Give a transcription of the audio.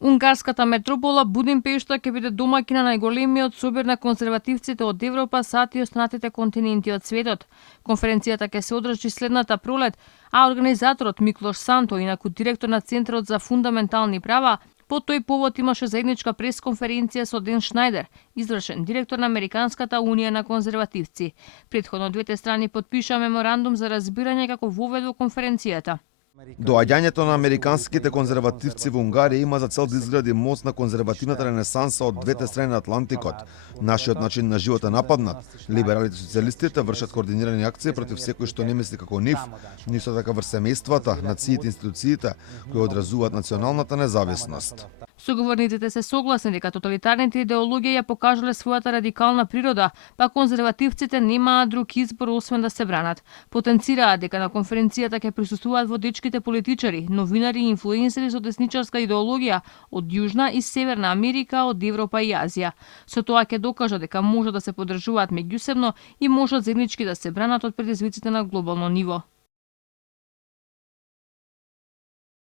Унгарската метропола Будимпешта ќе биде домаќина на најголемиот собир на конзервативците од Европа, САД и останатите континенти од светот. Конференцијата ќе се одржи следната пролет, а организаторот Миклош Санто, инаку директор на Центарот за фундаментални права, по тој повод имаше заедничка пресконференција со Ден Шнајдер, извршен директор на Американската унија на конзервативци. Претходно двете страни потпиша меморандум за разбирање како воведе конференцијата. Доаѓањето на американските конзервативци во Унгарија има за цел да изгради мост на конзервативната ренесанса од двете страни на Атлантикот. Нашиот начин на живот е нападнат. Либералите и социјалистите вршат координирани акции против секој што не мисли како нив, но исто така врз семејствата, нациите и институциите кои одразуваат националната независност. Соговорниците се согласни дека тоталитарните идеологии ја покажале својата радикална природа, па конзервативците немаат друг избор освен да се бранат. Потенцираат дека на конференцијата ќе присуствуваат водечките политичари, новинари и инфлуенсери со десничарска идеологија од Јужна и Северна Америка, од Европа и Азија. Со тоа ќе докажат дека може да се поддржуваат меѓусебно и можат заеднички да се бранат од предизвиците на глобално ниво.